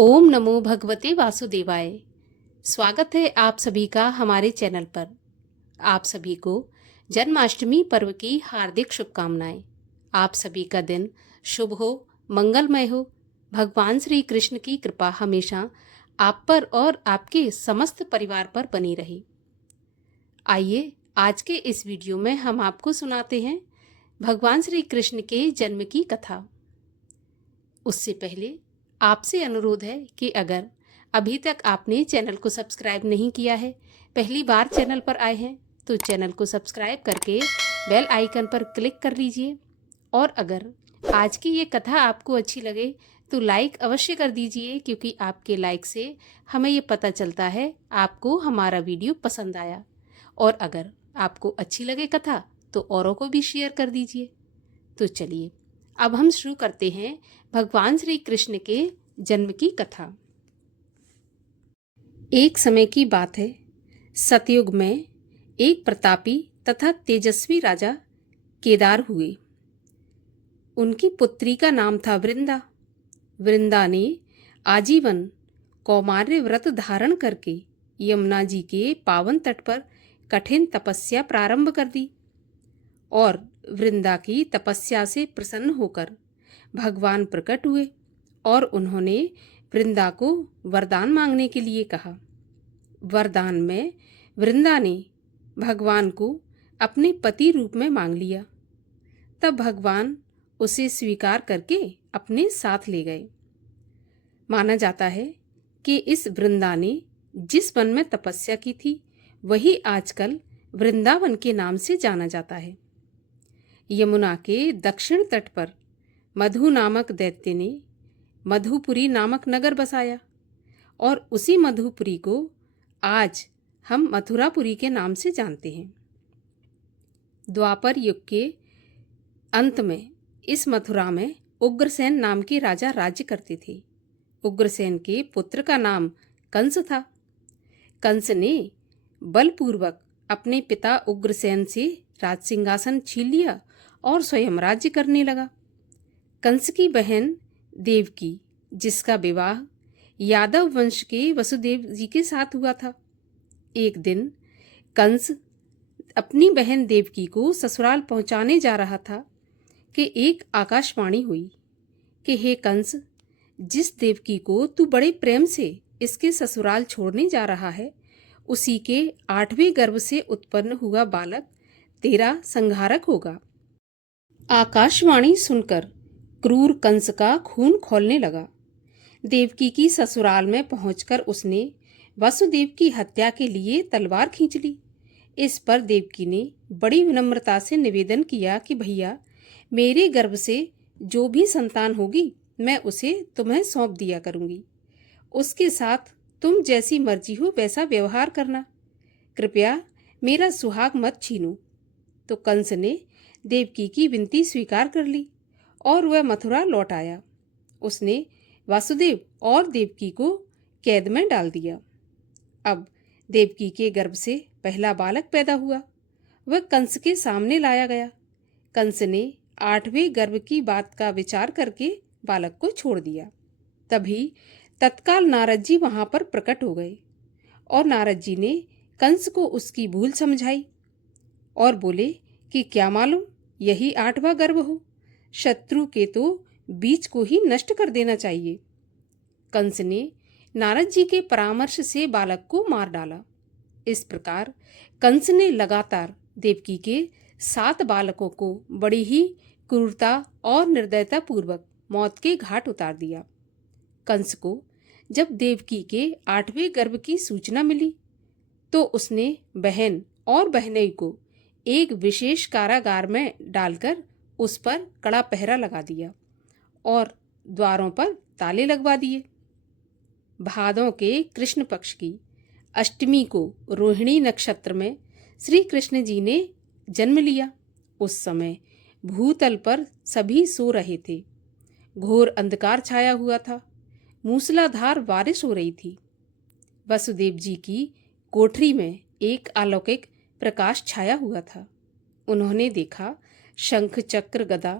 ओम नमो भगवते वासुदेवाय। स्वागत है आप सभी का हमारे चैनल पर। आप सभी को जन्माष्टमी पर्व की हार्दिक शुभकामनाएं। आप सभी का दिन शुभ हो, मंगलमय हो। भगवान श्री कृष्ण की कृपा हमेशा आप पर और आपके समस्त परिवार पर बनी रहे। आइए आज के इस वीडियो में हम आपको सुनाते हैं भगवान श्री कृष्ण के जन्म की कथा। उससे पहले आपसे अनुरोध है कि अगर अभी तक आपने चैनल को सब्सक्राइब नहीं किया है, पहली बार चैनल पर आए हैं, तो चैनल को सब्सक्राइब करके बेल आइकन पर क्लिक कर लीजिए। और अगर आज की ये कथा आपको अच्छी लगे तो लाइक अवश्य कर दीजिए, क्योंकि आपके लाइक से हमें ये पता चलता है आपको हमारा वीडियो पसंद आया। और अगर आपको अच्छी लगे कथा तो औरों को भी शेयर कर दीजिए। तो चलिए अब हम शुरू करते हैं भगवान श्री कृष्ण के जन्म की कथा। एक समय की बात है, सतयुग में एक प्रतापी तथा तेजस्वी राजा केदार हुए। उनकी पुत्री का नाम था वृंदा। वृंदा ने आजीवन कौमार्य व्रत धारण करके यमुना जी के पावन तट पर कठिन तपस्या प्रारंभ कर दी। और वृंदा की तपस्या से प्रसन्न होकर भगवान प्रकट हुए और उन्होंने वृंदा को वरदान मांगने के लिए कहा। वरदान में वृंदा ने भगवान को अपने पति रूप में मांग लिया। तब भगवान उसे स्वीकार करके अपने साथ ले गए। माना जाता है कि इस वृंदा ने जिस वन में तपस्या की थी वही आजकल वृंदावन के नाम से जाना जाता है। यमुना के दक्षिण तट पर मधु नामक दैत्य ने मधुपुरी नामक नगर बसाया और उसी मधुपुरी को आज हम मथुरापुरी के नाम से जानते हैं। द्वापर युग के अंत में इस मथुरा में उग्रसेन नाम के राजा राज्य करते थे। उग्रसेन के पुत्र का नाम कंस था। कंस ने बलपूर्वक अपने पिता उग्रसेन से राजसिंहासन छीन लिया और स्वयं राज्य करने लगा। कंस की बहन देवकी, जिसका विवाह यादव वंश के वसुदेव जी के साथ हुआ था। एक दिन कंस अपनी बहन देवकी को ससुराल पहुंचाने जा रहा था कि एक आकाशवाणी हुई कि हे कंस, जिस देवकी को तू बड़े प्रेम से इसके ससुराल छोड़ने जा रहा है, उसी के 8वें गर्भ से उत्पन्न हुआ बालक तेरा संहारक होगा। आकाशवाणी सुनकर क्रूर कंस का खून खौलने लगा। देवकी की ससुराल में पहुंचकर उसने वसुदेव की हत्या के लिए तलवार खींच ली। इस पर देवकी ने बड़ी विनम्रता से निवेदन किया कि भैया, मेरे गर्भ से जो भी संतान होगी मैं उसे तुम्हें सौंप दिया करूंगी। उसके साथ तुम जैसी मर्जी हो वैसा व्यवहार करना। कृपया मेरा सुहाग मत छीनो। तो कंस ने देवकी की विनती स्वीकार कर ली और वह मथुरा लौट आया। उसने वासुदेव और देवकी को कैद में डाल दिया। अब देवकी के गर्भ से पहला बालक पैदा हुआ। वह कंस के सामने लाया गया। कंस ने 8वें गर्भ की बात का विचार करके बालक को छोड़ दिया। तभी तत्काल नारद जी वहां पर प्रकट हो गए और नारद जी ने कंस को उसकी भूल समझाई और बोले कि क्या मालूम यही 8वां गर्भ हो, शत्रु के तो बीज को ही नष्ट कर देना चाहिए। कंस ने नारद जी के परामर्श से बालक को मार डाला। इस प्रकार कंस ने लगातार देवकी के 7 बालकों को बड़ी ही क्रूरता और निर्दयता पूर्वक मौत के घाट उतार दिया। कंस को जब देवकी के 8वें गर्भ की सूचना मिली तो उसने बहन और बहनोई को एक विशेष कारागार में डालकर उस पर कड़ा पहरा लगा दिया और द्वारों पर ताले लगवा दिए। भादों के कृष्ण पक्ष की अष्टमी को रोहिणी नक्षत्र में श्री कृष्ण जी ने जन्म लिया। उस समय भूतल पर सभी सो रहे थे। घोर अंधकार छाया हुआ था। मूसलाधार बारिश हो रही थी। वसुदेव जी की कोठरी में एक अलौकिक प्रकाश छाया हुआ था। उन्होंने देखा शंख चक्र गदा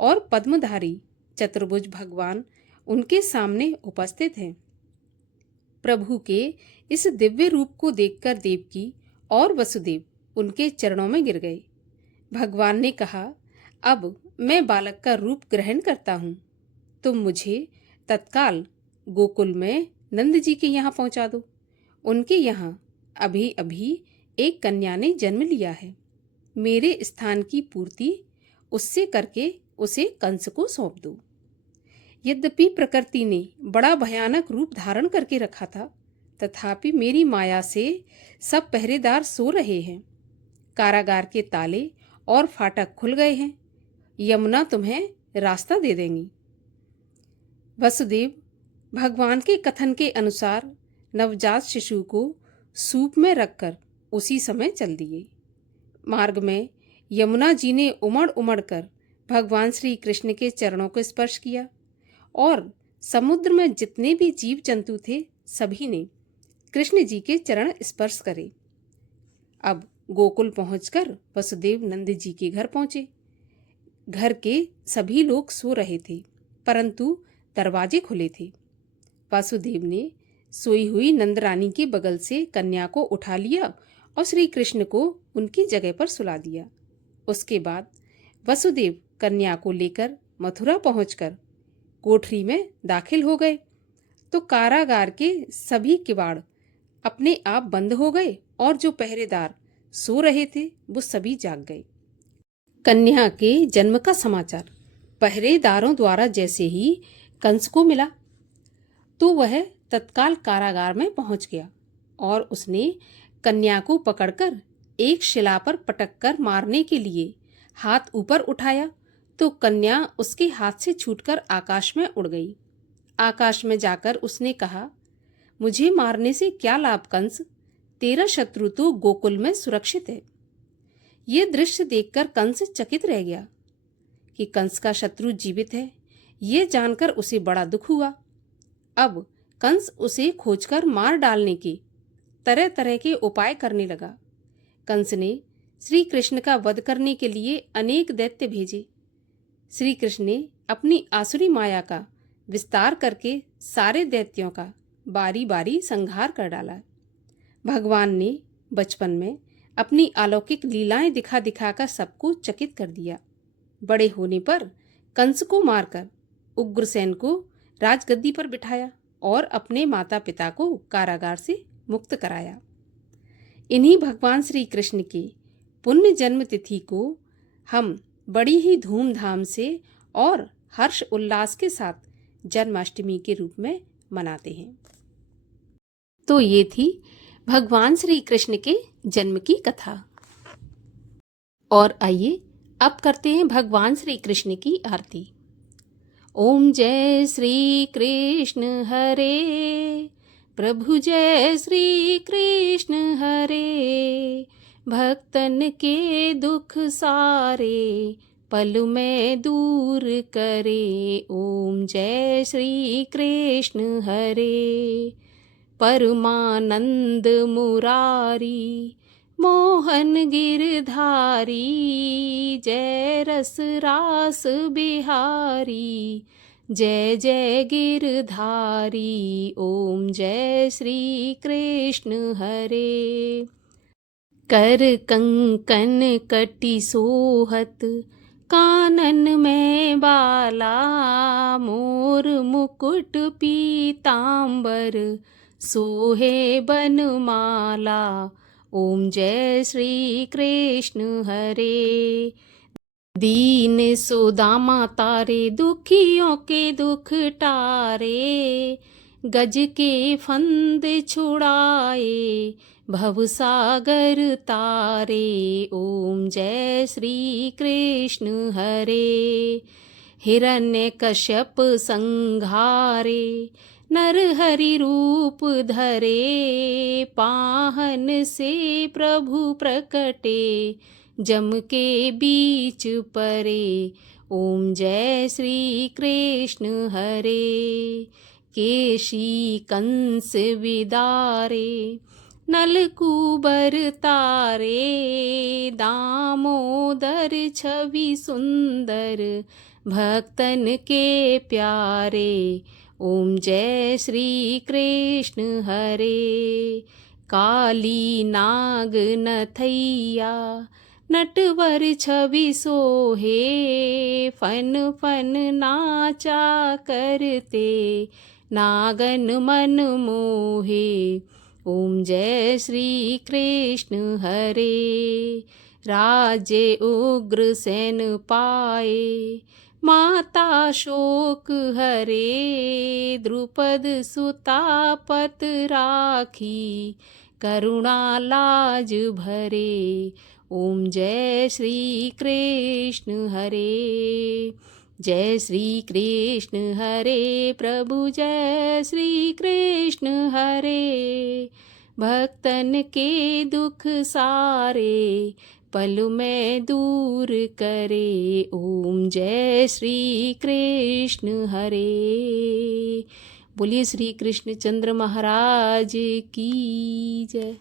और पद्मधारी चतुर्भुज भगवान उनके सामने उपस्थित हैं। प्रभु के इस दिव्य रूप को देखकर देवकी और वसुदेव उनके चरणों में गिर गए। भगवान ने कहा, अब मैं बालक का रूप ग्रहण करता हूँ। तुम मुझे तत्काल गोकुल में नंद जी के यहाँ पहुँचा दो। उनके यहाँ अभी अभी एक कन्या ने जन्म लिया है। मेरे स्थान की पूर्ति उससे करके उसे कंस को सौंप दो। यद्यपि प्रकृति ने बड़ा भयानक रूप धारण करके रखा था, तथापि मेरी माया से सब पहरेदार सो रहे हैं। कारागार के ताले और फाटक खुल गए हैं। यमुना तुम्हें रास्ता दे देंगी। वसुदेव भगवान के कथन के अनुसार नवजात शिशु को सूप में रखकर उसी समय चल दिए। मार्ग में यमुना जी ने उमड़ उमड़ कर भगवान श्री कृष्ण के चरणों को स्पर्श किया और समुद्र में जितने भी जीव जंतु थे सभी ने कृष्ण जी के चरण स्पर्श करे। अब गोकुल पहुंचकर वसुदेव नंद जी के घर पहुंचे। घर के सभी लोग सो रहे थे, परंतु दरवाजे खुले थे। वासुदेव ने सोई हुई नंद रानी के बगल से कन्या को उठा लिया और श्री कृष्ण को उनकी जगह पर सुला दिया। उसके बाद वसुदेव कन्या को लेकर मथुरा पहुंचकर कोठरी में दाखिल हो गए तो कारागार के सभी किवाड़ अपने आप बंद हो गए और जो पहरेदार सो रहे थे वो सभी जाग गए। कन्या के जन्म का समाचार पहरेदारों द्वारा जैसे ही कंस को मिला तो वह तत्काल कारागार में पहुंच गया और उसने कन्या को पकड़कर एक शिला पर पटककर मारने के लिए हाथ ऊपर उठाया तो कन्या उसके हाथ से छूटकर आकाश में उड़ गई। आकाश में जाकर उसने कहा, मुझे मारने से क्या लाभ कंस, तेरा शत्रु तो गोकुल में सुरक्षित है। ये दृश्य देखकर कंस चकित रह गया कि कंस का शत्रु जीवित है। ये जानकर उसे बड़ा दुख हुआ। अब कंस उसे खोजकर मार डालने के तरह तरह के उपाय करने लगा। कंस ने श्री कृष्ण का वध करने के लिए अनेक दैत्य भेजे। श्री कृष्ण ने अपनी आसुरी माया का विस्तार करके सारे दैत्यों का बारी बारी संहार कर डाला। भगवान ने बचपन में अपनी अलौकिक लीलाएं दिखा दिखाकर सबको चकित कर दिया। बड़े होने पर कंस को मारकर उग्रसेन को राजगद्दी पर बिठाया और अपने माता पिता को कारागार से मुक्त कराया। इन्हीं भगवान श्री कृष्ण के पुण्य जन्म तिथि को हम बड़ी ही धूमधाम से और हर्ष उल्लास के साथ जन्माष्टमी के रूप में मनाते हैं। तो ये थी भगवान श्री कृष्ण के जन्म की कथा। और आइए अब करते हैं भगवान श्री कृष्ण की आरती। ओम जय श्री कृष्ण हरे, प्रभु जय श्री कृष्ण हरे। भक्तन के दुख सारे पल में दूर करे। ओम जय श्री कृष्ण हरे। परमानंद मुरारी मोहन गिरधारी, जय रस रास बिहारी, जय जय गिरधारी। ओम जय श्री कृष्ण हरे। कर कंकन कटी सोहत, कानन में बाला, मोर मुकुट पीतांबर, सोहे बनमाला। ओम जय श्री कृष्ण हरे। दीन सुदामा तारे, दुखियों के दुख टारे, गज के फंद छुड़ाए, भवसागर तारे। ओम जय श्री कृष्ण हरे। हिरण्यकश्यप संहारे, नरहरि रूप धरे, पाहन से प्रभु प्रकटे, जम के बीच परे। ओम जय श्री कृष्ण हरे। केशी कंस विदारे, नलकूबर तारे, दामोदर छवि सुंदर, भक्तन के प्यारे। ओम जय श्री कृष्ण हरे। काली नाग नथैया नटवर छवि सोहे, फन फन नाचा करते नागन मन मोहे। ओम जय श्री कृष्ण हरे। राज्य उग्र सेन पाए, माता शोक हरे, द्रुपद सुता पत राखी, करुणा लाज भरे। ओम जय श्री कृष्ण हरे। जय श्री कृष्ण हरे प्रभु, जय श्री कृष्ण हरे। भक्तन के दुख सारे पल में दूर करे। ओम जय श्री कृष्ण हरे। बोलिए श्री कृष्ण चंद्र महाराज की जय।